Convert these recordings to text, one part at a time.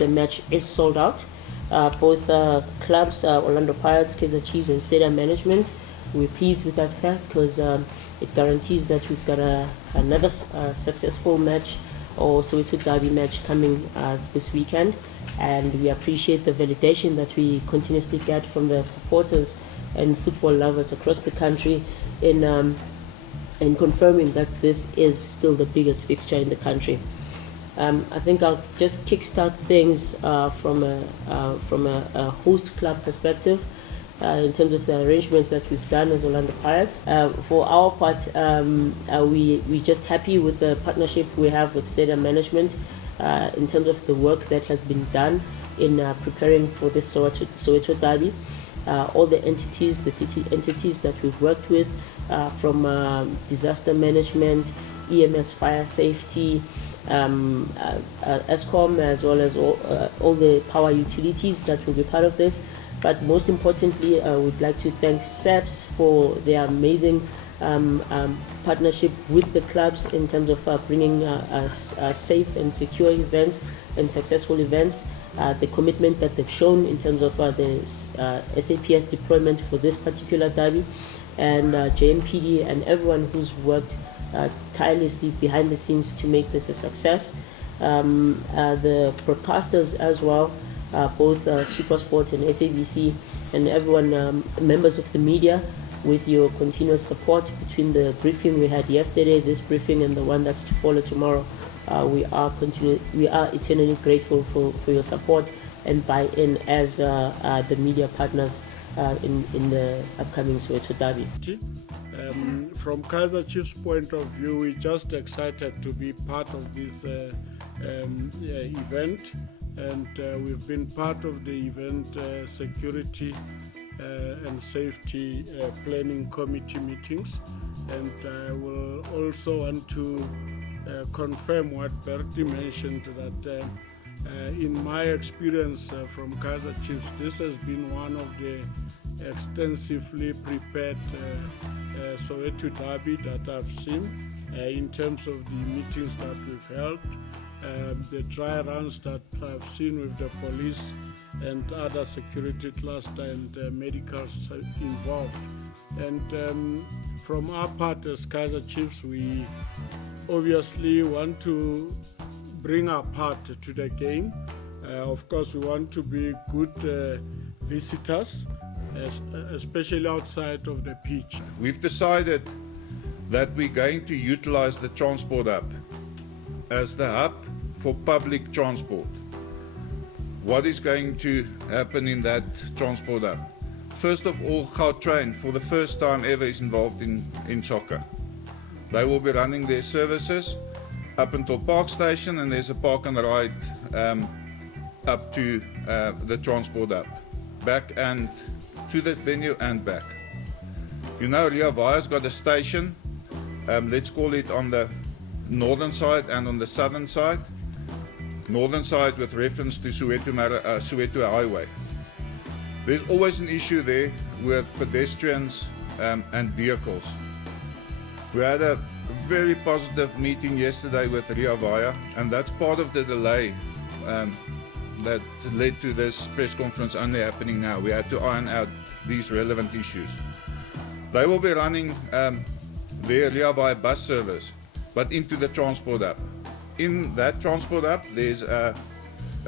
the match is sold out. Both clubs, Orlando Pirates, Kaizer Chiefs, and stadium management, we're pleased with that fact because it guarantees that we've got another successful match or Soweto Derby match coming this weekend, and we appreciate the validation that we continuously get from the supporters and football lovers across the country in confirming that this is still the biggest fixture in the country. I think I'll just kickstart things from a host club perspective in terms of the arrangements that we've done as Orlando Pirates. For our part, we're just happy with the partnership we have with stadium management in terms of the work that has been done in preparing for this Soweto Derby. All the entities, the city entities that we've worked with, from disaster management, EMS, fire safety, ESCOM, as well as all the power utilities that will be part of this. But most importantly, we'd like to thank SAPS for their amazing partnership with the clubs in terms of bringing safe and secure events and successful events. The commitment that they've shown in terms of the SAPS deployment for this particular derby, and Jmpd and everyone who's worked tirelessly behind the scenes to make this a success. The broadcasters as well, both SuperSport and SABC, and everyone, members of the media, with your continuous support between the briefing we had yesterday, this briefing, and the one that's to follow tomorrow. We are eternally grateful for your support and buy-in as the media partners in the upcoming Soweto Derby. From Kaizer Chiefs' point of view, we're just excited to be part of this event, and we've been part of the event security and safety planning committee meetings, and I will also want to confirm what Bertie mentioned, that in my experience from Kaizer Chiefs, this has been one of the extensively prepared Soweto Derby that I've seen in terms of the meetings that we've held, the dry runs that I've seen with the police and other security cluster and medicals involved. And from our part as Kaizer Chiefs, we obviously want to bring our part to the game. Of course, we want to be good visitors, especially outside of the pitch. We've decided that we're going to utilize the transport hub as the hub for public transport. What is going to happen in that transport hub? First of all, Gautrain, for the first time ever, is involved in soccer. They will be running their services up until Park Station, and there's a park and ride up to the transport hub, back and to the venue and back. You know, Rio Vaya's got a station, let's call it on the northern side and on the southern side. Northern side with reference to Soweto Highway. There's always an issue there with pedestrians and vehicles. We had a very positive meeting yesterday with Rio Vaya, and that's part of the delay that led to this press conference only happening now. We had to iron out these relevant issues. They will be running their Rio Vaya bus service, but into the transport hub. In that transport hub, there's a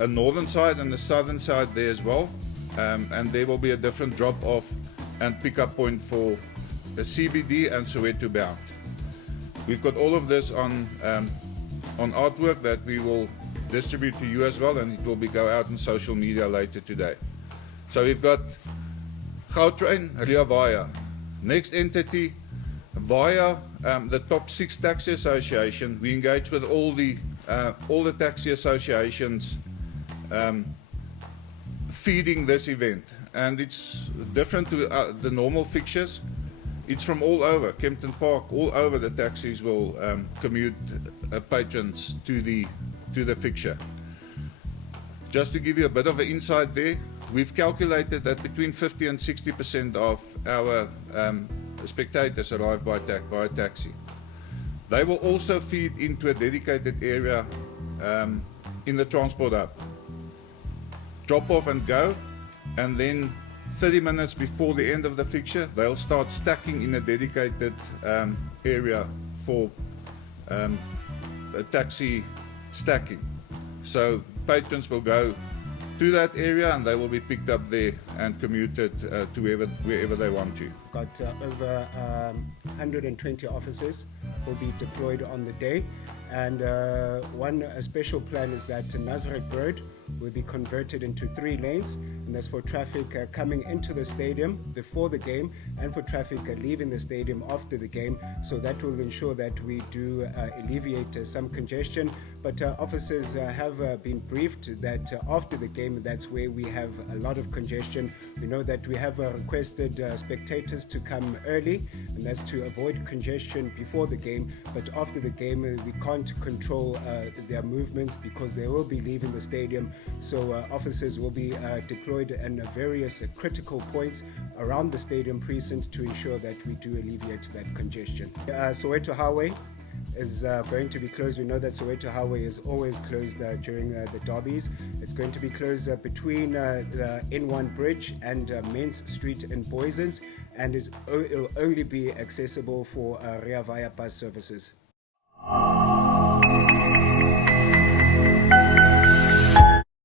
northern side and a southern side there as well, and there will be a different drop-off and pick-up point for the CBD and Soweto bound. We've got all of this on artwork that we will distribute to you as well, and it will go out on social media later today. So we've got Gautrain, Rio Vaya. Next entity, via the top 6 taxi association, we engage with all the taxi associations feeding this event, and it's different to the normal fixtures. It's from all over Kempton Park, all over the taxis will commute patrons to the fixture. Just to give you a bit of an insight there, we've calculated that between 50 and 60% of our spectators arrive by taxi. They will also feed into a dedicated area in the transport hub. drop off and go, and then 30 minutes before the end of the fixture, they'll start stacking in a dedicated area for taxi stacking. So patrons will go to that area and they will be picked up there and commuted to wherever they want to. Got over 120 officers will be deployed on the day, and one special plan is that Nazareth Road will be converted into 3 lanes, and that's for traffic coming into the stadium before the game and for traffic leaving the stadium after the game. So that will ensure that we do alleviate some congestion, but officers have been briefed that after the game, that's where we have a lot of congestion. We know that we have requested spectators to come early, and that's to avoid congestion before the game, but after the game we can't control their movements because they will be leaving the stadium. So officers will be deployed in various critical points around the stadium precinct to ensure that we do alleviate that congestion. Soweto Highway is going to be closed. We know that Soweto Highway is always closed during the derbies. It's going to be closed between the N1 Bridge and Men's Street in Boysens, and it'll only be accessible for Rea Vaya bus services.